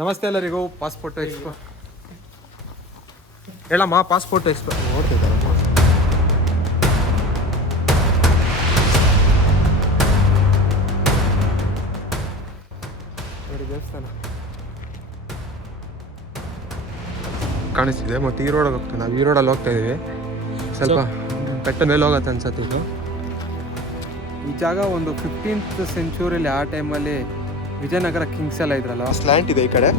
ನಮಸ್ತೆ ಎಲ್ಲರಿಗೂ. Passport expo ಹೇಳಮ್ಮ. ಪಾಸ್ಪೋರ್ಟ್ ಎಕ್ಸ್ಪೋ ನೋಡ್ತಿದ್ದಾರಮ್ಮ. ನೋಡಿ ದೇವಸ್ಥಾನ ಕಾಣಿಸ್ತಿದೆ. ಮತ್ತು ಈ ರೋಡಲ್ಲಿ ಹೋಗ್ತೀವಿ ನಾವು. ಈ ರೋಡಲ್ಲಿ ಹೋಗ್ತಾ ಇದೀವಿ. ಸ್ವಲ್ಪ ಬೆಟ್ಟ ಮೇಲೆ ಹೋಗತ್ತೆ ಅನ್ಸತ್ತೆ ಇದು. ಈ ಜಾಗ ಒಂದು 15th ಸೆಂಚುರಿಯಲ್ಲಿ ಆ ಟೈಮಲ್ಲಿ ವಿಜಯನಗರ ಕಿಂಗ್ಸ್ ಎಲ್ಲ ಇದ್ರಲ್ಲ, ಸ್ಲ್ಯಾಂಟ್ ಇದೆ ಈ ಕಡೆ.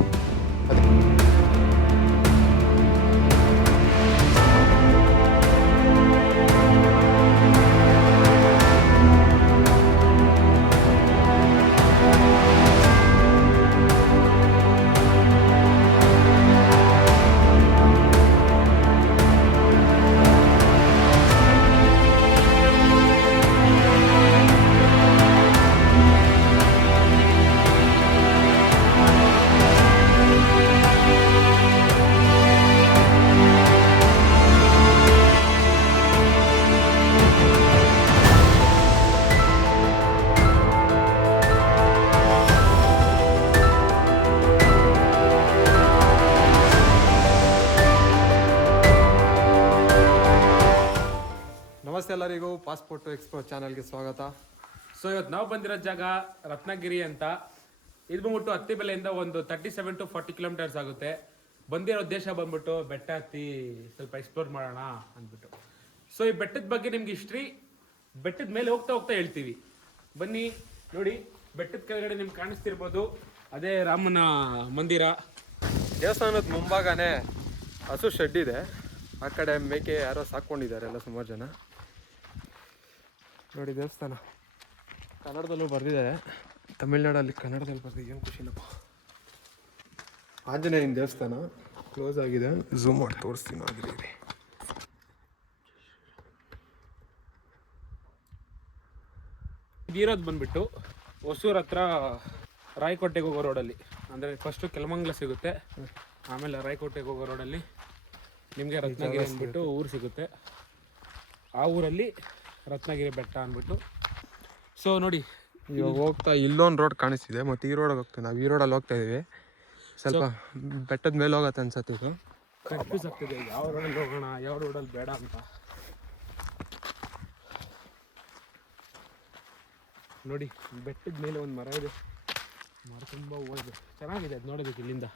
ನಮಸ್ತೆ ಎಲ್ಲರಿಗೂ. ಪಾಸ್ಪೋರ್ಟ್ ಎಕ್ಸ್ಪೋ ಚಾನಲ್ಗೆ ಸ್ವಾಗತ. ಸೊ ಇವತ್ತು ನಾವು ಬಂದಿರೋ ಜಾಗ ರತ್ನಗಿರಿ ಅಂತ. ಇದು ಬಂದ್ಬಿಟ್ಟು ಹತ್ತಿಬೆಲೆಯಿಂದ ಒಂದು 37 to 40 ಕಿಲೋಮೀಟರ್ಸ್ ಆಗುತ್ತೆ. ಬಂದಿರೋ ಉದ್ದೇಶ ಬಂದ್ಬಿಟ್ಟು ಬೆಟ್ಟ ಹತ್ತಿ ಸ್ವಲ್ಪ ಎಕ್ಸ್ಪ್ಲೋರ್ ಮಾಡೋಣ ಅಂದ್ಬಿಟ್ಟು. ಸೊ ಈ ಬೆಟ್ಟದ ಬಗ್ಗೆ ನಿಮ್ಗೆ ಹಿಸ್ಟ್ರಿ ಬೆಟ್ಟದ ಮೇಲೆ ಹೋಗ್ತಾ ಹೋಗ್ತಾ ಹೇಳ್ತೀವಿ. ಬನ್ನಿ ನೋಡಿ. ಬೆಟ್ಟದ ಕೆಳಗಡೆ ನಿಮ್ಗೆ ಕಾಣಿಸ್ತಿರ್ಬೋದು, ಅದೇ ರಾಮನ ಮಂದಿರ. ದೇವಸ್ಥಾನದ ಮುಂಭಾಗನೇ ಹಸು ಶೆಡ್ ಇದೆ. ಆ ಕಡೆ ಮೇಕೆ ಯಾರೋ ಸಾಕೊಂಡಿದ್ದಾರೆ ಎಲ್ಲ ಸುಮಾರು ಜನ. ನೋಡಿ ದೇವಸ್ಥಾನ ಕನ್ನಡದಲ್ಲೂ ಬರೆದಿದ್ದಾರೆ. ತಮಿಳ್ನಾಡಲ್ಲಿ ಕನ್ನಡದಲ್ಲಿ ಬರ್ದಿದೆ. ಏನು ಖುಷಿನಪ್ಪ. ಆಂಜನೇಯನ ದೇವಸ್ಥಾನ ಕ್ಲೋಸ್ ಆಗಿದೆ. ಝೂಮ್ ಮಾಡಿ ತೋರಿಸ್ತೀನಿ ಆಗಿರಿ. ಇರೋದು ಬಂದ್ಬಿಟ್ಟು ಹೊಸೂರ್ ಹತ್ರ ರಾಯಕೋಟೆಗೆ ಹೋಗೋ ರೋಡಲ್ಲಿ. ಅಂದರೆ ಫಸ್ಟು ಕೆಲಮಂಗ್ಲ ಸಿಗುತ್ತೆ, ಆಮೇಲೆ ರಾಯಕೋಟೆಗೆ ಹೋಗೋ ರೋಡಲ್ಲಿ ನಿಮಗೆ ರತ್ನಗಿರಿ ಅಂದ್ಬಿಟ್ಟು ಊರು ಸಿಗುತ್ತೆ. ಆ ಊರಲ್ಲಿ ರತ್ನಗಿರಿ ಬೆಟ್ಟ ಅಂದ್ಬಿಟ್ಟು. ಸೊ ನೋಡಿ ಇವಾಗ ಹೋಗ್ತಾ ಇಲ್ಲೊಂದು ರೋಡ್ ಕಾಣಿಸ್ತಿದೆ. ಮತ್ತು ಈ ರೋಡಿಗೆ ಹೋಗ್ತೀವಿ ನಾವು. ಈ ರೋಡಲ್ಲಿ ಹೋಗ್ತಾ ಇದೀವಿ. ಸ್ವಲ್ಪ ಬೆಟ್ಟದ ಮೇಲೆ ಹೋಗತ್ತೆ ಅನ್ಸತ್ತೆ. ಇದು ಕನ್ಫ್ಯೂಸ್ ಆಗ್ತಿದೆ ಯಾವ ರೋಡಲ್ಲಿ ಹೋಗೋಣ ಯಾವ ರೋಡಲ್ಲಿ ಬೇಡ ಅಂತ. ನೋಡಿ ಬೆಟ್ಟದ ಮೇಲೆ ಒಂದು ಮರ ಇದೆ. ಮರ ತುಂಬ ಹೂವಿದೆ, ಚೆನ್ನಾಗಿದೆ ಅದು ನೋಡೋದಕ್ಕೆ. ಇಲ್ಲಿಂದ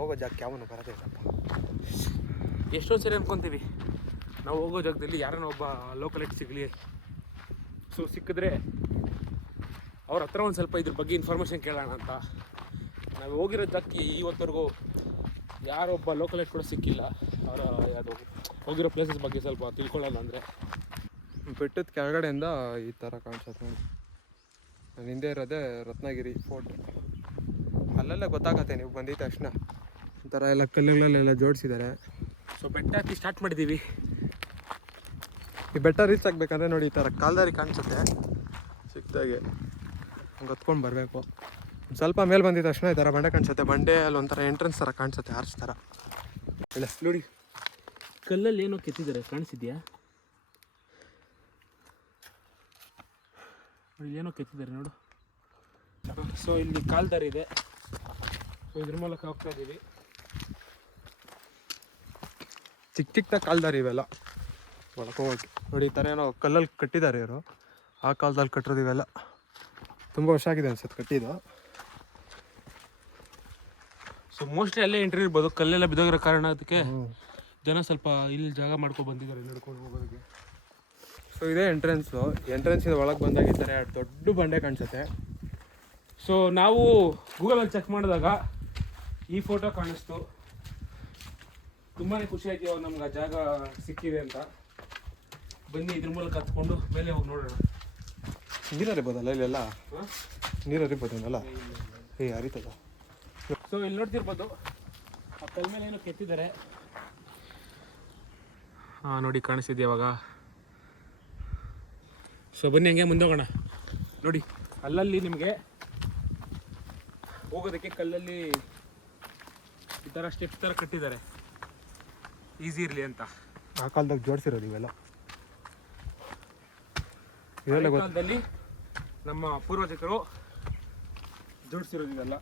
ಹೋಗೋ ಜಾಗಕ್ಕೆ ಯಾವನು ಬರೋದೇ ಇಲ್ಲಪ್ಪ. ಎಷ್ಟೊಂದು ಸರಿ ಅನ್ಕೊತೀವಿ ನಾವು ಹೋಗೋ ಜಾಗದಲ್ಲಿ ಯಾರನ್ನ ಒಬ್ಬ ಲೋಕಲಿಟಿ ಸಿಗಲಿ. ಸೊ ಸಿಕ್ಕಿದ್ರೆ ಅವ್ರ ಹತ್ರ ಒಂದು ಸ್ವಲ್ಪ ಇದ್ರ ಬಗ್ಗೆ ಇನ್ಫಾರ್ಮೇಷನ್ ಕೇಳೋಣ ಅಂತ. ನಾವು ಹೋಗಿರೋ ಜಾಗಕ್ಕೆ ಇವತ್ತವರೆಗೂ ಯಾರೊಬ್ಬ ಲೋಕಲಿಟಿ ಕೂಡ ಸಿಕ್ಕಿಲ್ಲ. ಅವರ ಯಾವುದು ಹೋಗಿರೋ ಪ್ಲೇಸಸ್ ಬಗ್ಗೆ ಸ್ವಲ್ಪ ತಿಳ್ಕೊಳ್ಳೋಣ ಅಂದರೆ. ಬೆಟ್ಟದ ಕೆಳಗಡೆಯಿಂದ ಈ ಥರ ಕಾಣಿಸುತ್ತೆ ನೋಡಿ. ನಾನು ಹಿಂದೆ ಇರೋದೇ ರತ್ನಗಿರಿ ಫೋರ್ಟ್. ಅಲ್ಲೆಲ್ಲ ಗೊತ್ತಾಗತ್ತೆ ನೀವು ಬಂದಿದ್ದ ತಕ್ಷಣ. ಒಂಥರ ಎಲ್ಲ ಕಲ್ಲುಗಳಲ್ಲೆಲ್ಲ ಜೋಡಿಸಿದ್ದಾರೆ. ಸೊ ಬೆಟ್ಟ ಹತ್ತಿ ಸ್ಟಾರ್ಟ್ ಮಾಡಿದ್ದೀವಿ. ಈ ಬೆಟ್ಟ ರೀಚ್ ಆಗಬೇಕಂದ್ರೆ ನೋಡಿ ಈ ಥರ ಕಾಲ್ದಾರಿ ಕಾಣಿಸುತ್ತೆ ಚಿಕ್ಕದಾಗೆ. ಹಂಗೆ ಹೊತ್ಕೊಂಡು ಬರಬೇಕು. ಸ್ವಲ್ಪ ಮೇಲೆ ಬಂದಿದ್ದ ತಕ್ಷಣ ಈ ಥರ ಬಂಡೆ ಕಾಣಿಸುತ್ತೆ. ಬಂಡೆ ಅಲ್ಲಿ ಒಂಥರ ಎಂಟ್ರೆನ್ಸ್ ಥರ ಕಾಣಿಸುತ್ತೆ, ಆರ್ಚ್ ಥರ. ಇಲ್ಲ ನೋಡಿ ಕಲ್ಲಲ್ಲಿ ಏನೋ ಕೆತ್ತಿದ್ದಾರೆ, ಕಾಣಿಸಿದ್ಯಾ? ಏನೋ ಕೆತ್ತಿದ್ದಾರೆ ನೋಡು. ಸೊ ಇಲ್ಲಿ ಕಾಲ್ದಾರಿ ಇದೆ. ಸೊ ಇದ್ರ ಮೂಲಕ ಹೋಗ್ತಾ ಇದ್ದೀವಿ. ಚಿಕ್ಕ ಚಿಕ್ಕದಾಗಿ ಕಾಲ್ದಾರಿ ಇವೆಲ್ಲ ಒಳಕೋಗಿ. ನೋಡಿ ಈ ಥರ ಏನೋ ಕಲ್ಲಲ್ಲಿ ಕಟ್ಟಿದ್ದಾರೆ ಇವರು. ಆ ಕಾಲದಲ್ಲಿ ಕಟ್ಟಿರೋದು ಇವೆಲ್ಲ. ತುಂಬ ವರ್ಷ ಆಗಿದೆ ಅನ್ಸುತ್ತೆ ಕಟ್ಟಿದ್ದು. ಸೊ ಮೋಸ್ಟ್ಲಿ ಅಲ್ಲೇ ಎಂಟ್ರಿ ಇರ್ಬೋದು. ಕಲ್ಲೆಲ್ಲ ಬಿದ್ದೋಗಿರೋ ಕಾರಣ ಅದಕ್ಕೆ ಜನ ಸ್ವಲ್ಪ ಇಲ್ಲಿ ಜಾಗ ಮಾಡ್ಕೊಂಡು ಬಂದಿದ್ದಾರೆ ನಡ್ಕೊಂಡು ಹೋಗೋದಕ್ಕೆ. ಸೊ ಇದೇ ಎಂಟ್ರೆನ್ಸು. ಎಂಟ್ರೆನ್ಸಿಂದ ಒಳಗೆ ಬಂದಾಗ ಈ ಥರ ದೊಡ್ಡ ಬಂಡೆ ಕಾಣಿಸುತ್ತೆ. ಸೊ ನಾವು ಗೂಗಲಲ್ಲಿ ಚೆಕ್ ಮಾಡಿದಾಗ ಈ ಫೋಟೋ ಕಾಣಿಸ್ತು. ತುಂಬಾ ಖುಷಿ ಆಯ್ತು ನಮ್ಗೆ ಆ ಜಾಗ ಸಿಕ್ಕಿದೆ ಅಂತ. ಬನ್ನಿ ಇದ್ರ ಮೂಲಕ ಹತ್ಕೊಂಡು ಮೇಲೆ ಹೋಗಿ ನೋಡೋಣ. ನೀರು ಹರಿಬೋದಲ್ಲ ಇಲ್ಲೆಲ್ಲ? ನೀರು ಹರಿಬೋದೇನಲ್ಲ? ಹರಿತದ. ಸೊ ಇಲ್ಲಿ ನೋಡ್ತಿರ್ಬೋದು ಆ ಕಲ್ ಮೇಲೆ ಏನೋ ಕೆತ್ತಿದ್ದಾರೆ. ಹಾಂ ನೋಡಿ ಕಾಣಿಸ್ತಿದ್ದೆ ಇವಾಗ. ಸೊ ಬನ್ನಿ ಹಂಗೆ ಮುಂದೆ ಹೋಗೋಣ. ನೋಡಿ ಅಲ್ಲಲ್ಲಿ ನಿಮಗೆ ಹೋಗೋದಕ್ಕೆ ಕಲ್ಲಲ್ಲಿ ಈ ಥರ ಸ್ಟೆಪ್ಸ್ ಥರ ಕಟ್ಟಿದ್ದಾರೆ, ಈಸಿ ಇರಲಿ ಅಂತ. ಆ ಕಾಲದಾಗ ಜೋಡಿಸಿರೋದು ಇವೆಲ್ಲ. ಕಾಲದಲ್ಲಿ ನಮ್ಮ ಪೂರ್ವಜಕರು ಜೋಡಿಸಿರೋದು ಇವೆಲ್ಲ.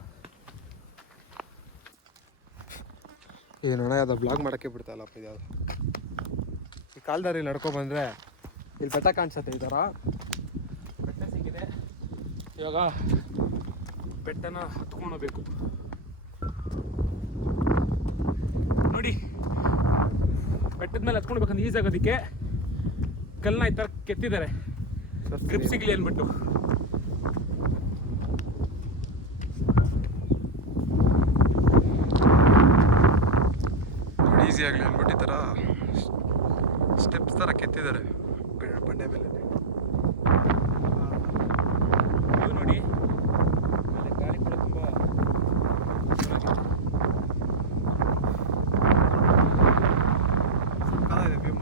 ಈ ನೋಡ ಅದು ಬ್ಲಾಗ್ ಮಾಡೋಕ್ಕೆ ಬಿಡ್ತಾಯಿಲ್ಲಪ್ಪ ಇದ್ಯಾವುದು. ಈ ಕಾಲ್ದಾರಿ ನಡ್ಕೊಬಂದರೆ ಇಲ್ಲಿ ಬೆಟ್ಟ ಕಾಣಿಸುತ್ತೆ, ಈ ಥರ ಬೆಟ್ಟ ಸಿಕ್ಕಿದೆ. ಇವಾಗ ಬೆಟ್ಟನ ಹತ್ಕೊಂಡು ಹೋಗ್ಬೇಕು. ನೋಡಿ, ಬೆಟ್ಟದ ಮೇಲೆ ಹತ್ಕೊಂಡ್ಬೇಕಂದ್ರೆ ಈಸಿ ಆಗೋದಕ್ಕೆ ಕಲ್ಲನ್ನ ಈ ಥರ ಕೆತ್ತಿದ್ದಾರೆ, ಗ್ರಿಪ್ ಸಿಗಲಿ ಅಂದ್ಬಿಟ್ಟು. ಈಸಿ ಆಗಲಿ ಅಂದ್ಬಿಟ್ಟು ಈ ಥರ ಸ್ಟೆಪ್ಸ್ ಥರ ಕೆತ್ತಿದ್ದಾರೆ ಬಂಡೆ ಮೇಲೆ. ಇದು ನೋಡಿ, ಆಮೇಲೆ ಗಾಳಿ ಕೂಡ ತುಂಬ ಸಕ್ಕತ್ತಾಗಿದೆ ವ್ಯೂ.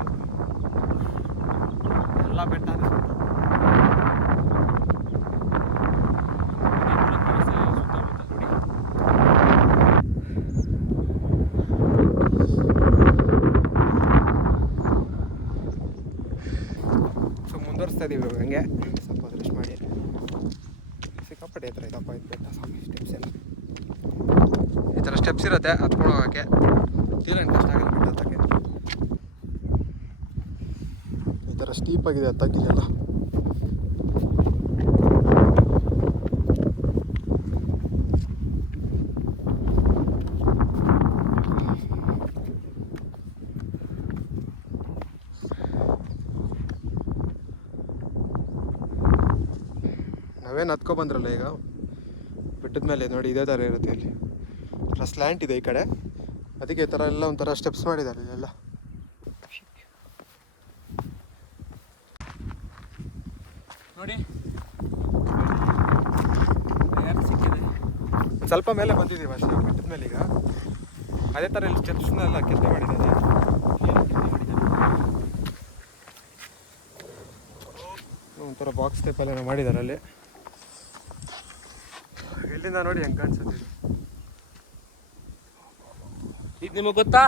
ಎಲ್ಲ ಬೆಟ್ಟ ಮುಂದುವರಿಸ್ತಾ ಇದೀವಿ ಇವಾಗ. ಹಂಗೆ ಸ್ವಲ್ಪ ರೆಸ್ಟ್ ಮಾಡಿ. ಸಿಕ್ಕಾಪಟ್ಟೆ ಹತ್ರ ಇದಪ್ಪ ಇದು ಬೆಟ್ಟ ಸ್ವಾಮಿ. ಸ್ಟೆಪ್ಸ್ ಎಲ್ಲ ಈ ಥರ ಸ್ಟೆಪ್ಸ್ ಇರುತ್ತೆ ಹತ್ಕೊಂಡು ಹೋಗೋಕ್ಕೆ. ತೀರೇನು ಕಷ್ಟ ಆಗಲ್ಲ ಬೆಟ್ಟ ಹತ್ತಕ್ಕೆ. ಈ ಥರ ಸ್ಟೀಪ್ ಆಗಿದೆ ಹತ್ತಕ್ಕಿದೆಲ್ಲ. ನಾವೇನು ಹತ್ಕೊಬಂದ್ರಲ್ಲ ಈಗ ಬೆಟ್ಟದ ಮೇಲೆ ನೋಡಿ, ಇದೇ ಥರ ಇರುತ್ತೆ ಇಲ್ಲಿ. ಥರ ಸ್ಲ್ಯಾಂಟ್ ಇದೆ ಈ ಕಡೆ, ಅದಕ್ಕೆ ಈ ಥರ ಎಲ್ಲ ಒಂಥರ ಸ್ಟೆಪ್ಸ್ ಮಾಡಿದ್ದಾರೆ ಇಲ್ಲೆಲ್ಲ. ನೋಡಿ ಸಿಕ್ಕಿದೆ. ಸ್ವಲ್ಪ ಮೇಲೆ ಬಂದಿದ್ದೀವಿ ಅಷ್ಟೇ ಬೆಟ್ಟದ ಮೇಲೆ. ಈಗ ಅದೇ ಥರ ಇಲ್ಲಿ ಸ್ಟೆಪ್ಸ್ನೆಲ್ಲ ಕೆತ್ತೆ ಮಾಡಿದ್ದಾರೆ. ಒಂಥರ ಬಾಕ್ಸ್ ಟೈಪಲ್ಲೇನೋ ಮಾಡಿದ್ದಾರೆ ಅಲ್ಲಿ. ಇಲ್ಲಿಂದ ನೋಡಿ ಹೆಂಗೆ ಕಾಣಿಸುತ್ತೆ ಇದು ನಿಮಗೆ ಗೊತ್ತಾ,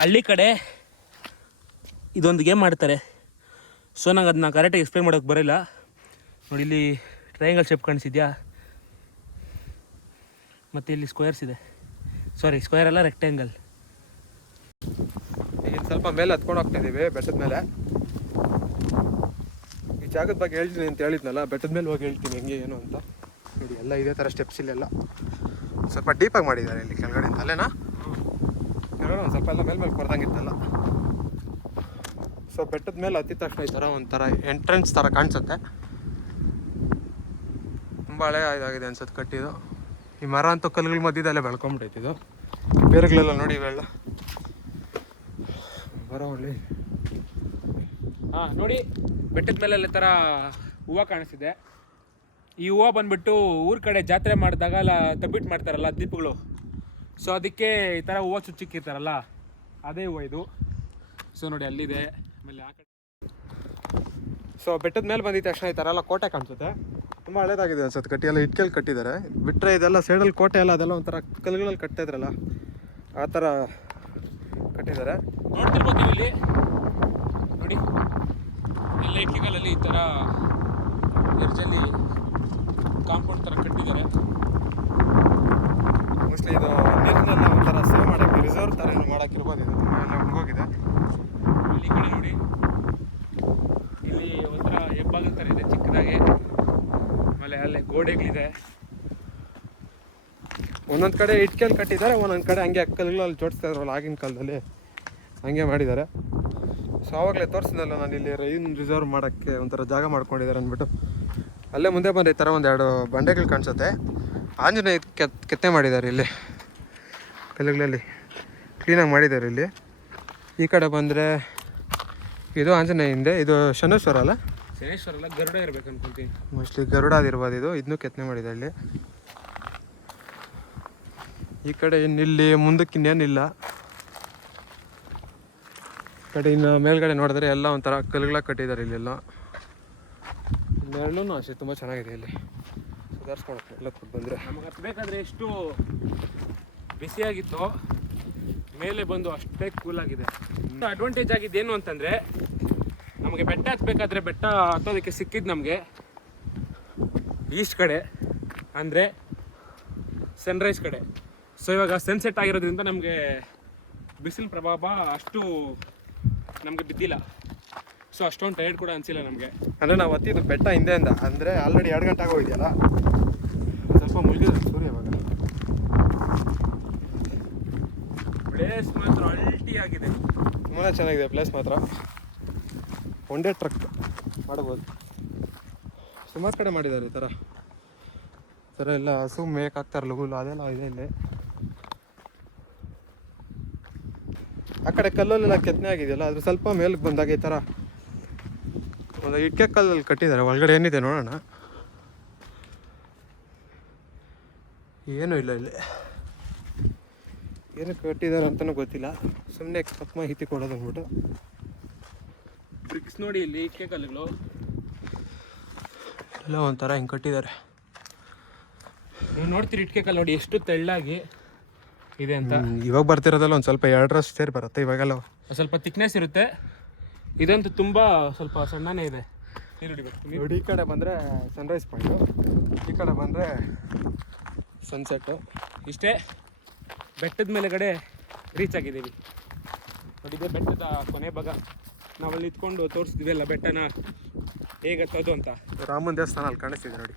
ಹಳ್ಳಿ ಕಡೆ ಇದೊಂದು ಗೇಮ್ ಮಾಡ್ತಾರೆ. ಸೊ ನಂಗೆ ಅದನ್ನ ಕರೆಕ್ಟಾಗಿ ಎಕ್ಸ್ಪ್ಲೇನ್ ಮಾಡೋಕ್ಕೆ ಬರೋಲ್ಲ. ನೋಡಿ, ಇಲ್ಲಿ ಟ್ರಯಾಂಗಲ್ ಶೇಪ್ ಕಾಣಿಸಿದ್ಯಾ, ಮತ್ತು ಇಲ್ಲಿ ಸ್ಕ್ವೇರ್ಸ್ ಇದೆ. ಸಾರಿ, ಸ್ಕ್ವೇರ್ ಅಲ್ಲ, ರೆಕ್ಟ್ಯಾಂಗಲ್. ಈಗ ಸ್ವಲ್ಪ ಮೇಲೆ ಹತ್ಕೊಂಡು ಹೋಗ್ತಾ ಇದ್ದೀವಿ ಬೆಟ್ಟದ ಮೇಲೆ. ಈ ಜಾಗದ ಬಗ್ಗೆ ಹೇಳ್ತೀನಿ ಅಂತ ಹೇಳಿದ್ನಲ್ಲ, ಬೆಟ್ಟದ ಮೇಲೆ ಹೋಗಿ ಹೇಳ್ತೀನಿ ಹೆಂಗೆ ಏನು ಅಂತ. ನೋಡಿ ಎಲ್ಲ ಇದೇ ಥರ ಸ್ಟೆಪ್ಸ್ ಇಲ್ಲೆಲ್ಲ ಸ್ವಲ್ಪ ಡೀಪಾಗಿ ಮಾಡಿದ್ದಾರೆ ಇಲ್ಲಿ ಕೆಳಗಡೆಯಿಂದ. ಅಲ್ಲೇನಾ ಕೆಳಗಡೆ ಒಂದು ಸ್ವಲ್ಪ ಎಲ್ಲ ಮೇಲೆ ಕೊಡ್ದಂಗಿತ್ತಲ್ಲ. ಸೊ ಬೆಟ್ಟದ ಮೇಲೆ ಹತ್ತಿದ ತಕ್ಷಣ ಈ ಥರ ಒಂಥರ ಎಂಟ್ರೆನ್ಸ್ ಥರ ಕಾಣಿಸುತ್ತೆ. ತುಂಬ ಹಳೆ ಇದಾಗಿದೆ ಅನ್ಸುತ್ತೆ ಕಟ್ಟಿದ್ದು. ಈ ಮರ ಅಂತೂ ಕಲ್ಲುಗಳ ಮಧ್ಯದಲ್ಲೇ ಬೆಳ್ಕೊಂಬಿಟ್ಟೈತೆ ಇದು. ಬೇರೆಗಳೆಲ್ಲ ನೋಡಿ ಇವೆಲ್ಲ ಬರ ಒಳ್ಳೆ. ಹಾಂ ನೋಡಿ, ಬೆಟ್ಟದ ಮೇಲೆಲ್ಲ ಥರ ಹೂವು ಕಾಣಿಸ್ತಿದೆ. ಈ ಹೂವು ಬಂದ್ಬಿಟ್ಟು ಊರ ಕಡೆ ಜಾತ್ರೆ ಮಾಡಿದಾಗ ಎಲ್ಲ ತಬ್ಬಿಟ್ಟು ಮಾಡ್ತಾರಲ್ಲ ದೀಪಗಳು, ಸೊ ಅದಕ್ಕೆ ಈ ಥರ ಹೂವು ಚುಚ್ಚಿಕ್ಕಿರ್ತಾರಲ್ಲ, ಅದೇ ಹೂವು ಇದು. ಸೊ ನೋಡಿ ಅಲ್ಲಿದೆ. ಆಮೇಲೆ ಆ ಕಡೆ ಸೊ ಬೆಟ್ಟದ ಮೇಲೆ ಬಂದಿದ್ದ ತಕ್ಷಣ ಈ ಥರ ಎಲ್ಲ ಕೋಟೆ ಕಾಣಿಸುತ್ತೆ. ತುಂಬ ಹಳೇದಾಗಿದೆ ಅನ್ಸುತ್ತೆ ಕಟ್ಟಿ. ಎಲ್ಲ ಇಟ್ಕೆಲ್ಲಿ ಕಟ್ಟಿದ್ದಾರೆ. ಬಿಟ್ಟರೆ ಇದೆಲ್ಲ ಸೈಡಲ್ಲಿ ಕೋಟೆ ಎಲ್ಲ ಅದೆಲ್ಲ ಒಂಥರ ಕಲ್ಲುಗಳಲ್ಲಿ ಕಟ್ಟಿದ್ರಲ್ಲ, ಆ ಥರ ಕಟ್ಟಿದ್ದಾರೆ. ನೋಡ್ತಿರ್ಬೋದು ನೀವು ಇಲ್ಲಿ. ನೋಡಿ, ಎಲ್ಲ ಇಟ್ಕೆಗಳಲ್ಲಿ ಈ ಥರ ಎರ್ಜಲ್ಲಿ ಕಾಂಪೌಂಡ್ ಥರ ಕಟ್ಟಿದ್ದಾರೆ. ಮೋಸ್ಟ್ಲಿ ಇದು ನೀರನ್ನೆಲ್ಲ ಒಂಥರ ಸೇವ್ ಮಾಡೋಕ್ಕೆ, ರಿಸರ್ವ್ ಥರ ಏನು ಮಾಡೋಕ್ಕಿರ್ಬೋದು. ಇದು ತುಂಬ ಎಲ್ಲ ಮುಗೋಗಿದೆ. ಇಲ್ಲಿ ಕಡೆ ನೋಡಿ, ಇಲ್ಲಿ ಒಂಥರ ಹೆಬ್ಬಾಗಲ್ ಥರ ಇದೆ ಚಿಕ್ಕದಾಗಿ. ಆಮೇಲೆ ಅಲ್ಲೇ ಗೋಡೆಗಳಿದೆ. ಒಂದೊಂದು ಕಡೆ ಇಟ್ಕೆಲ್ಲಿ ಕಟ್ಟಿದ್ದಾರೆ, ಒಂದೊಂದು ಕಡೆ ಹಂಗೆ ಕಲ್ಲುಗಳಲ್ಲಿ ಜೋಡಿಸ್ತಾ ಇದ್ರಲ್ಲ ಆಗಿನ ಕಾಲದಲ್ಲಿ, ಹಂಗೆ ಮಾಡಿದ್ದಾರೆ. ಸೊ ಆವಾಗಲೇ ತೋರಿಸಿದಲ್ಲ ನಾನು, ಇಲ್ಲಿ ರೈನ್ ರಿಸರ್ವ್ ಮಾಡೋಕ್ಕೆ ಒಂಥರ ಜಾಗ ಮಾಡ್ಕೊಂಡಿದ್ದಾರೆ ಅಂದ್ಬಿಟ್ಟು. ಅಲ್ಲೇ ಮುಂದೆ ಬಂದರೆ ಈ ಥರ ಒಂದೆರಡು ಬಂಡೆಗಳು ಕಾಣಿಸುತ್ತೆ. ಆಂಜನೇಯ ಕೆತ್ತೆ ಮಾಡಿದ್ದಾರೆ ಇಲ್ಲಿ ಕಲ್ಲುಗಳಲ್ಲಿ, ಕ್ಲೀನಾಗಿ ಮಾಡಿದ್ದಾರೆ ಇಲ್ಲಿ. ಈ ಕಡೆ ಬಂದರೆ ಇದು ಆಂಜನೇಯ ಹಿಂದೆ, ಇದು ಶನೇಶ್ವರ ಅಲ್ಲ, ಶನೇಶ್ವರ ಅಲ್ಲ, ಗರುಡ ಇರ್ಬೇಕು ಅನ್ಕೊಂತೀನಿ. ಮೋಸ್ಟ್ಲಿ ಗರುಡ ಅದಿರ್ಬೋದು ಇದು. ಇದನ್ನೂ ಕೆತ್ತನೆ ಮಾಡಿದೆ ಇಲ್ಲಿ. ಈ ಕಡೆ ಇನ್ನಿಲ್ಲಿ ಮುಂದಕ್ಕೆ ಇನ್ನೇನಿಲ್ಲ. ಕಡೆ ಇನ್ನು ಮೇಲ್ಗಡೆ ನೋಡಿದ್ರೆ ಎಲ್ಲ ಒಂಥರ ಕಲ್ಲುಗಳ ಕಟ್ಟಿದ್ದಾರೆ ಇಲ್ಲೆಲ್ಲ. ನೆರಳು ಅಷ್ಟೇ ತುಂಬ ಚೆನ್ನಾಗಿದೆ ಇಲ್ಲಿ. ಸುಧಾರಿಸ್ಕೊಳಕ್ಕೆ ಎಲ್ಲ ಕೊಟ್ಟು ಬಂದರೆ ನಮಗೆ ಹತ್ಬೇಕಾದ್ರೆ ಎಷ್ಟು ಬಿಸಿಯಾಗಿತ್ತು, ಮೇಲೆ ಬಂದು ಅಷ್ಟೇ ಕೂಲಾಗಿದೆ. ಅಡ್ವಾಂಟೇಜ್ ಆಗಿದ್ದೇನು ಅಂತಂದರೆ, ನಮಗೆ ಬೆಟ್ಟ ಹತ್ಬೇಕಾದ್ರೆ ಬೆಟ್ಟ ಹತ್ತೋದಕ್ಕೆ ಸಿಕ್ಕಿದ್ದು ನಮಗೆ ಈಸ್ಟ್ ಕಡೆ, ಅಂದರೆ ಸನ್ರೈಸ್ ಕಡೆ. ಸೊ ಇವಾಗ ಸನ್ಸೆಟ್ ಆಗಿರೋದ್ರಿಂದ ನಮಗೆ ಬಿಸಿಲು ಪ್ರಭಾವ ಅಷ್ಟು ನಮಗೆ ಬಿದ್ದಿಲ್ಲ. ಸೊ ಅಷ್ಟೊಂದು ಟೈರ್ಡ್ ಕೂಡ ಅನಿಸಿಲ್ಲ ನಮಗೆ. ಅಂದರೆ ನಾವು ಹತ್ತಿದ್ದು ಬೆಟ್ಟ ಹಿಂದೆಯಿಂದ, ಅಂದರೆ ಆಲ್ರೆಡಿ 2 ಗಂಟೆ ಆಗೋಗಿದೆಯಲ್ಲ, ಸ್ವಲ್ಪ ಮುಳುಗಿದೆ ಸೂರ್ಯ ಇವಾಗ. ಪ್ಲೇಸ್ ಮಾತ್ರ ಅಲ್ಟಿ ಆಗಿದೆ, ತುಂಬಾ ಚೆನ್ನಾಗಿದೆ ಪ್ಲೇಸ್ ಮಾತ್ರ. ಒನ್ ಡೇ ಟ್ರಕ್ ಮಾಡ್ಬೋದು. ಸುಮಾರು ಕಡೆ ಮಾಡಿದ್ದಾರೆ ಈ ಥರ ಎಲ್ಲ ಹಸು ಮೇಕ್ ಹಾಕ್ತಾರಲ್ಲ ಹುಲ್ಲು, ಅದೆಲ್ಲ ಇದೆ ಇಲ್ಲಿ. ಆ ಕಡೆ ಕಲ್ಲಲ್ಲೆಲ್ಲ ಕೆತ್ತನೆ ಆಗಿದೆಯಲ್ಲ, ಅದು ಸ್ವಲ್ಪ ಮೇಲಕ್ಕೆ ಬಂದಾಗ ಈ ಥರ ಒಂದು ಇಟ್ಕೆ ಕಲ್ಲಲ್ಲಿ ಕಟ್ಟಿದ್ದಾರೆ. ಒಳಗಡೆ ಏನಿದೆ ನೋಡೋಣ. ಏನೂ ಇಲ್ಲ ಇಲ್ಲಿ, ಏನು ಕಟ್ಟಿದ್ದಾರೆ ಅಂತಲೂ ಗೊತ್ತಿಲ್ಲ, ಸುಮ್ಮನೆ ತಪ್ಪು ಮಾಹಿತಿ ಕೊಡೋದು ಅಂದ್ಬಿಟ್ಟು. ಬ್ರಿಕ್ಸ್ ನೋಡಿ ಇಲ್ಲಿ ಇಟ್ಕೆ ಕಲ್ಲುಗಳು ಎಲ್ಲ ಒಂಥರ ಹಿಂಗೆ ಕಟ್ಟಿದ್ದಾರೆ. ನೀವು ನೋಡ್ತೀರಿ ಇಟ್ಕೆ ಕಲ್ಲು ನೋಡಿ ಎಷ್ಟು ತೆಳ್ಳಾಗಿ ಇದೆ ಅಂತ. ಇವಾಗ ಬರ್ತಿರೋದಲ್ಲ ಒಂದು ಸ್ವಲ್ಪ 2 ಸೇರಿ ಬರುತ್ತೆ ಇವಾಗೆಲ್ಲ. ಸ್ವಲ್ಪ ತಿಕ್ನೆಸ್ ಇರುತ್ತೆ. ಇದಂತೂ ತುಂಬ ಸ್ವಲ್ಪ ಸಣ್ಣನೇ ಇದೆ. ನೋಡಿ ಈ ಕಡೆ ಬಂದರೆ ಸನ್ರೈಸ್ ಪಾಯಿಂಟು, ಈ ಕಡೆ ಬಂದರೆ ಸನ್ಸೆಟ್ಟು. ಇಷ್ಟೇ ಬೆಟ್ಟದ ಮೇಲೆಗಡೆ ರೀಚ್ ಆಗಿದ್ದೀವಿ. ನೋಡಿ ಇದೆ ಬೆಟ್ಟದ ಕೊನೆ ಭಾಗ. ನಾವಲ್ಲಿ ನಿಂತ್ಕೊಂಡು ತೋರಿಸ್ತೀವಿ ಅಲ್ಲ ಬೆಟ್ಟನ ಹೇಗೆ ಹತ್ತೋದು ಅಂತ. ರಾಮನ ದೇವಸ್ಥಾನ ಅಲ್ಲಿ ಕಾಣಿಸ್ತಿದೆ ನೋಡಿ,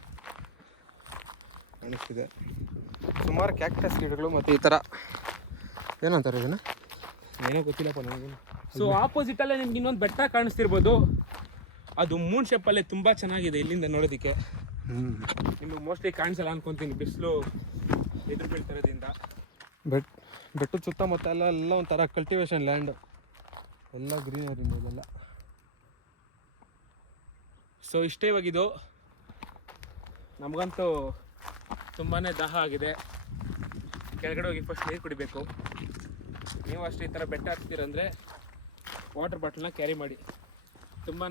ಕಾಣಿಸ್ತಿದೆ. ಸುಮಾರು ಕ್ಯಾಕ್ಟಸ್ ಗಿಡಗಳು ಮತ್ತು ಈ ಥರ ಏನಂತಾರೆ ಇದನ್ನು, ಏನೋ ಗೊತ್ತಿಲ್ಲಪ್ಪ ನನಗೆ. ಸೊ ಆಪೋಸಿಟಲ್ಲೇ ನಿಮ್ಗೆ ಇನ್ನೊಂದು ಬೆಟ್ಟ ಕಾಣಿಸ್ತಿರ್ಬೋದು. ಅದು ಮೂನ್ ಶೇಪಲ್ಲೇ ತುಂಬ ಚೆನ್ನಾಗಿದೆ ಇಲ್ಲಿಂದ ನೋಡೋದಕ್ಕೆ. ನಿಮಗೆ ಮೋಸ್ಟ್ಲಿ ಕಾಣಿಸಲ್ಲ ಅನ್ಕೊತೀನಿ, ಬಿಸಿಲು ಎದುರು ಬೀಳ್ತಿರೋದ್ರಿಂದ. ಬೆಟ್ಟದ ಸುತ್ತಮುತ್ತ ಎಲ್ಲ ಒಂಥರ ಕಲ್ಟಿವೇಶನ್ ಲ್ಯಾಂಡ್, ಎಲ್ಲ ಗ್ರೀನರಿ ಮೇಲೆಲ್ಲ. ಸೊ ಇಷ್ಟೇ ಇವಾಗಿದು. ನಮಗಂತೂ ತುಂಬಾ ದಾಹ ಆಗಿದೆ. ಕೆಳಗಡೆ ಹೋಗಿ ಫಸ್ಟ್ ನೀರು ಕುಡಿಬೇಕು. ನೀವು ಅಷ್ಟೇ ಈ ಥರ ಬೆಟ್ಟ ಹತ್ತೀರಂದರೆ ವಾಟರ್ ಬಾಟಲ್ನ ಕ್ಯಾರಿ ಮಾಡಿ. ತುಂಬಾ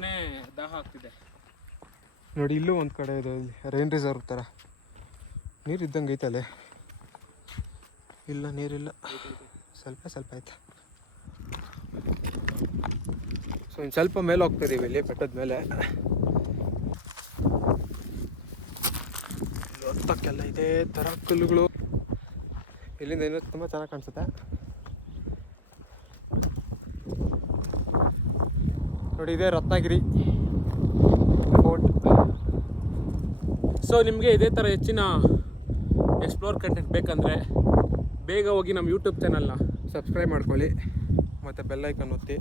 ದಾಹ ಆಗ್ತಿದೆ ನೋಡಿ. ಇಲ್ಲೂ ಒಂದು ಕಡೆ ಇದೆ, ರೈನ್ ರಿಸರ್ವ್ ಥರ ನೀರು ಇದ್ದಂಗೆ ಐತಲ್ಲೇ. ಇಲ್ಲ ನೀರಿಲ್ಲ, ಸ್ವಲ್ಪ ಆಯ್ತು. ಸೊ ಇನ್ನು ಸ್ವಲ್ಪ ಮೇಲೆ ಹೋಗ್ತಿದ್ದೀವಿ ಇಲ್ಲಿ ಬೆಟ್ಟದ ಮೇಲೆ. ಹತ್ತಕ್ಕೆಲ್ಲ ಇದೇ ಥರ ಕಲ್ಲುಗಳು. ಇಲ್ಲಿಂದ ಇನ್ನೂ ತುಂಬ ಚೆನ್ನಾಗಿ ಕಾಣಿಸುತ್ತೆ ನೋಡಿ. ಇದೇ ರತ್ನಗಿರಿ ಫೋರ್ಟ್. ಸೊ ನಿಮಗೆ ಇದೇ ಥರ ಹೆಚ್ಚಿನ ಎಕ್ಸ್ಪ್ಲೋರ್ ಕಂಟೆಂಟ್ ಬೇಕಂದರೆ ಬೇಗ ಹೋಗಿ ನಮ್ಮ ಯೂಟ್ಯೂಬ್ ಚಾನಲ್ನ ಸಬ್ಸ್ಕ್ರೈಬ್ ಮಾಡ್ಕೊಳ್ಳಿ ಮತ್ತು ಬೆಲ್ ಐಕನ್ ಒತ್ತಿ.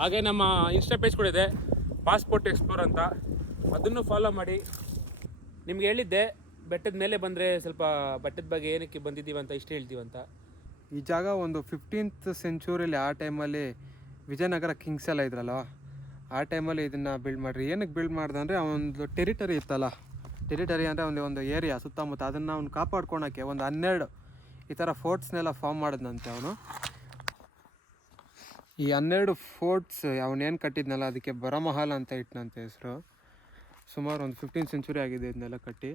ಹಾಗೆ ನಮ್ಮ ಇನ್ಸ್ಟಾ ಪೇಜ್ ಕೂಡ ಇದೆ, ಪಾಸ್ಪೋರ್ಟ್ ಎಕ್ಸ್ಪ್ಲೋರ್ ಅಂತ, ಅದನ್ನು ಫಾಲೋ ಮಾಡಿ. ನಿಮ್ಗೆ ಹೇಳಿದ್ದೆ ಬೆಟ್ಟದ ಮೇಲೆ ಬಂದರೆ ಸ್ವಲ್ಪ ಬೆಟ್ಟದ ಬಗ್ಗೆ ಏನಕ್ಕೆ ಬಂದಿದ್ದೀವಿ ಅಂತ ಇಷ್ಟು ಹೇಳ್ತೀವಂತ. ಈ ಜಾಗ ಒಂದು 15th ಸೆಂಚುರಿಯಲ್ಲಿ, ಆ ಟೈಮಲ್ಲಿ ವಿಜಯನಗರ ಕಿಂಗ್ಸ್ ಎಲ್ಲ ಇದ್ರಲ್ಲ, ಆ ಟೈಮಲ್ಲಿ ಇದನ್ನು ಬಿಲ್ಡ್ ಮಾಡಿರಿ. ಏನಕ್ಕೆ ಬಿಲ್ಡ್ ಮಾಡ್ದೆ ಅಂದರೆ, ಒಂದು ಟೆರಿಟರಿ ಇತ್ತಲ್ಲ, ಟೆರಿಟರಿ ಅಂದರೆ ಒಂದು ಏರಿಯಾ ಸುತ್ತಮುತ್ತ, ಅದನ್ನು ಅವ್ನು ಕಾಪಾಡ್ಕೊಳಕ್ಕೆ ಒಂದು 12 ಈ ಥರ ಫೋರ್ಟ್ಸ್ನೆಲ್ಲ ಫಾರ್ಮ್ ಮಾಡಿದ್ನಂತೆ ಅವನು. ಈ 12 ಫೋರ್ಟ್ಸ್ ಅವನೇನು ಕಟ್ಟಿದ್ನಲ್ಲ, ಅದಕ್ಕೆ ಬರಮಹಲ್ ಅಂತ ಇಟ್ಟನಂತೆ ಹೆಸರು. ಸುಮಾರು ಒಂದು 15th ಸೆಂಚುರಿ ಆಗಿದೆ ಇದನ್ನೆಲ್ಲ ಕಟ್ಟಿ.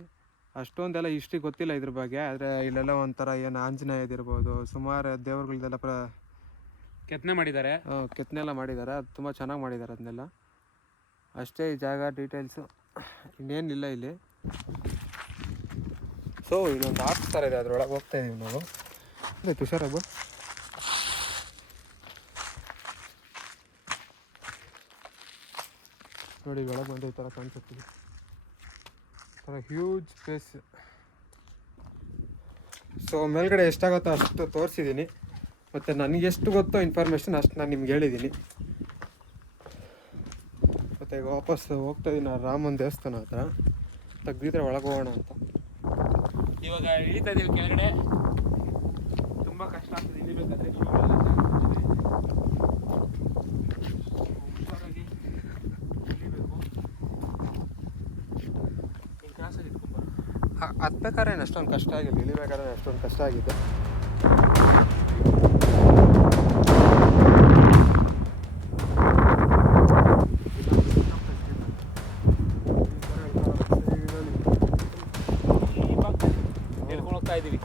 ಅಷ್ಟೊಂದೆಲ್ಲ ಹಿಸ್ಟ್ರಿ ಗೊತ್ತಿಲ್ಲ ಇದ್ರ ಬಗ್ಗೆ. ಆದರೆ ಇಲ್ಲೆಲ್ಲ ಒಂಥರ ಏನು ಆಂಜನೇಯದಿರ್ಬೋದು, ಸುಮಾರು ದೇವ್ರುಗಳ್ದೆಲ್ಲ ಕೆತ್ತನೆ ಮಾಡಿದ್ದಾರೆ, ಕೆತ್ತನೆ ಎಲ್ಲ ಮಾಡಿದ್ದಾರೆ. ಅದು ತುಂಬ ಚೆನ್ನಾಗಿ ಮಾಡಿದ್ದಾರೆ ಅದನ್ನೆಲ್ಲ. ಅಷ್ಟೇ ಈ ಜಾಗ ಡೀಟೇಲ್ಸು, ಇನ್ನೇನಿಲ್ಲ ಇಲ್ಲಿ. ಸೊ ಇನ್ನೊಂದು ಆರ್ಟ್ಸ್ ಥರ ಇದೆ, ಅದರೊಳಗೆ ಹೋಗ್ತಾ ಇದೀವಿ ನಾವು. ಅದೇ ತುಷಾರಬ್ಬ ನೋಡಿ, ಒಳಗೆ ಬಂದು ಈ ಥರ ಕಾಣಿಸುತ್ತೆ. ಥರ ಹ್ಯೂಜ್ ಸ್ಪೇಸ್. ಸೊ ಮೇಲ್ಗಡೆ ಎಷ್ಟಾಗುತ್ತೋ ಅಷ್ಟು ತೋರಿಸಿದ್ದೀನಿ, ಮತ್ತು ನನಗೆಷ್ಟು ಗೊತ್ತೋ ಇನ್ಫಾರ್ಮೇಷನ್ ಅಷ್ಟು ನಾನು ನಿಮ್ಗೆ ಹೇಳಿದ್ದೀನಿ. ಮತ್ತು ಈಗ ವಾಪಸ್ ಹೋಗ್ತಾ ಇದ್ದೀನಿ ರಾಮನ ದೇವಸ್ಥಾನ ಹತ್ರ. ತೆಗ್ದಿದ್ರೆ ಒಳಗೆ ಹೋಗೋಣ ಅಂತ. ಇವಾಗ ಇಳಿತಾ ಇದೀವಿ ಕೆಳಗಡೆ. ತುಂಬ ಕಷ್ಟ ಆಗ್ತದೆ ಇಳಿಬೇಕಾದ್ರೆ. ಹತ್ಬೇಕಾದ್ರೆ ಅಷ್ಟೊಂದು ಕಷ್ಟ ಆಗಿಲ್ಲ, ಇಳಿಬೇಕಾದ್ರೆ ಅಷ್ಟೊಂದು ಕಷ್ಟ ಆಗಿದೆ. ಹೇಳ್ಕೊಂಡು ಹೋಗ್ತಾ ಇದೀವಿ.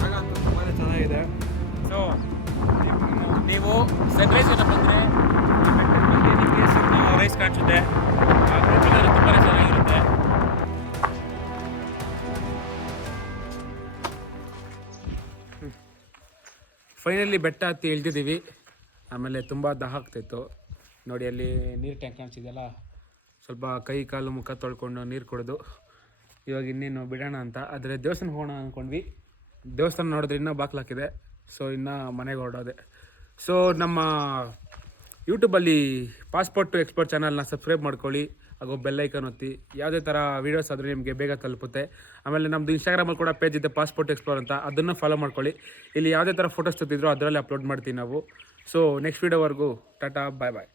ಜಾಗ ಅಂತೂ ತುಂಬಾ ಚೆನ್ನಾಗಿದೆ. ಫೈನಲಿ ಬೆಟ್ಟ ಹತ್ತಿ ಇಳ್ದಿದ್ದೀವಿ. ಆಮೇಲೆ ತುಂಬ ದಾಹ ಆಗ್ತಾಯಿತ್ತು ನೋಡಿ, ಅಲ್ಲಿ ನೀರು ಟ್ಯಾಂಕ್ ಕಾಣಿಸಿದೆಯಲ್ಲ, ಸ್ವಲ್ಪ ಕೈ ಕಾಲು ಮುಖ ತೊಳ್ಕೊಂಡು ನೀರು ಕುಡಿದು ಇವಾಗ ಇನ್ನೇನು ಬಿಡೋಣ ಅಂತ. ಆದರೆ ದೇವಸ್ಥಾನಕ್ಕೆ ಹೋಗೋಣ ಅಂದ್ಕೊಂಡ್ವಿ. ದೇವಸ್ಥಾನ ನೋಡಿದ್ರೆ ಇನ್ನೂ ಬಾಕ್ಲಾಕಿದೆ. ಸೊ ಇನ್ನೂ ಮನೆಗೆ ಹೊರಡೋದೆ. ಸೊ ನಮ್ಮ ಯೂಟ್ಯೂಬಲ್ಲಿ ಪಾಸ್ಪೋರ್ಟ್ ಟು ಎಕ್ಸ್ಪೋರ್ಟ್ ಚಾನಲ್ನ ಸಬ್ಸ್ಕ್ರೈಬ್ ಮಾಡ್ಕೊಳ್ಳಿ, ಹಾಗೂ ಬೆಲ್ಲೈಕನ್ ಒತ್ತಿ. ಯಾವುದೇ ಥರ ವೀಡಿಯೋಸ್ ಆದರೂ ನಿಮಗೆ ಬೇಗ ತಲುಪುತ್ತೆ. ಆಮೇಲೆ ನಮ್ಮದು ಇನ್ಸ್ಟಾಗ್ರಾಮಲ್ಲಿ ಕೂಡ ಪೇಜ್ ಇದೆ ಪಾಸ್ಪೋರ್ಟ್ ಎಕ್ಸ್ಪ್ಲೋರ್ ಅಂತ, ಅದನ್ನು ಫಾಲೋ ಮಾಡ್ಕೊಳ್ಳಿ. ಇಲ್ಲಿ ಯಾವುದೇ ಥರ ಫೋಟೋಸ್ ತೆಗೆದಿದ್ರು ಅದರಲ್ಲಿ ಅಪ್ಲೋಡ್ ಮಾಡ್ತೀವಿ ನಾವು. ಸೊ ನೆಕ್ಸ್ಟ್ ವೀಡಿಯೋವರೆಗೂ ಟಾಟಾ, ಬಾಯ್ ಬಾಯ್.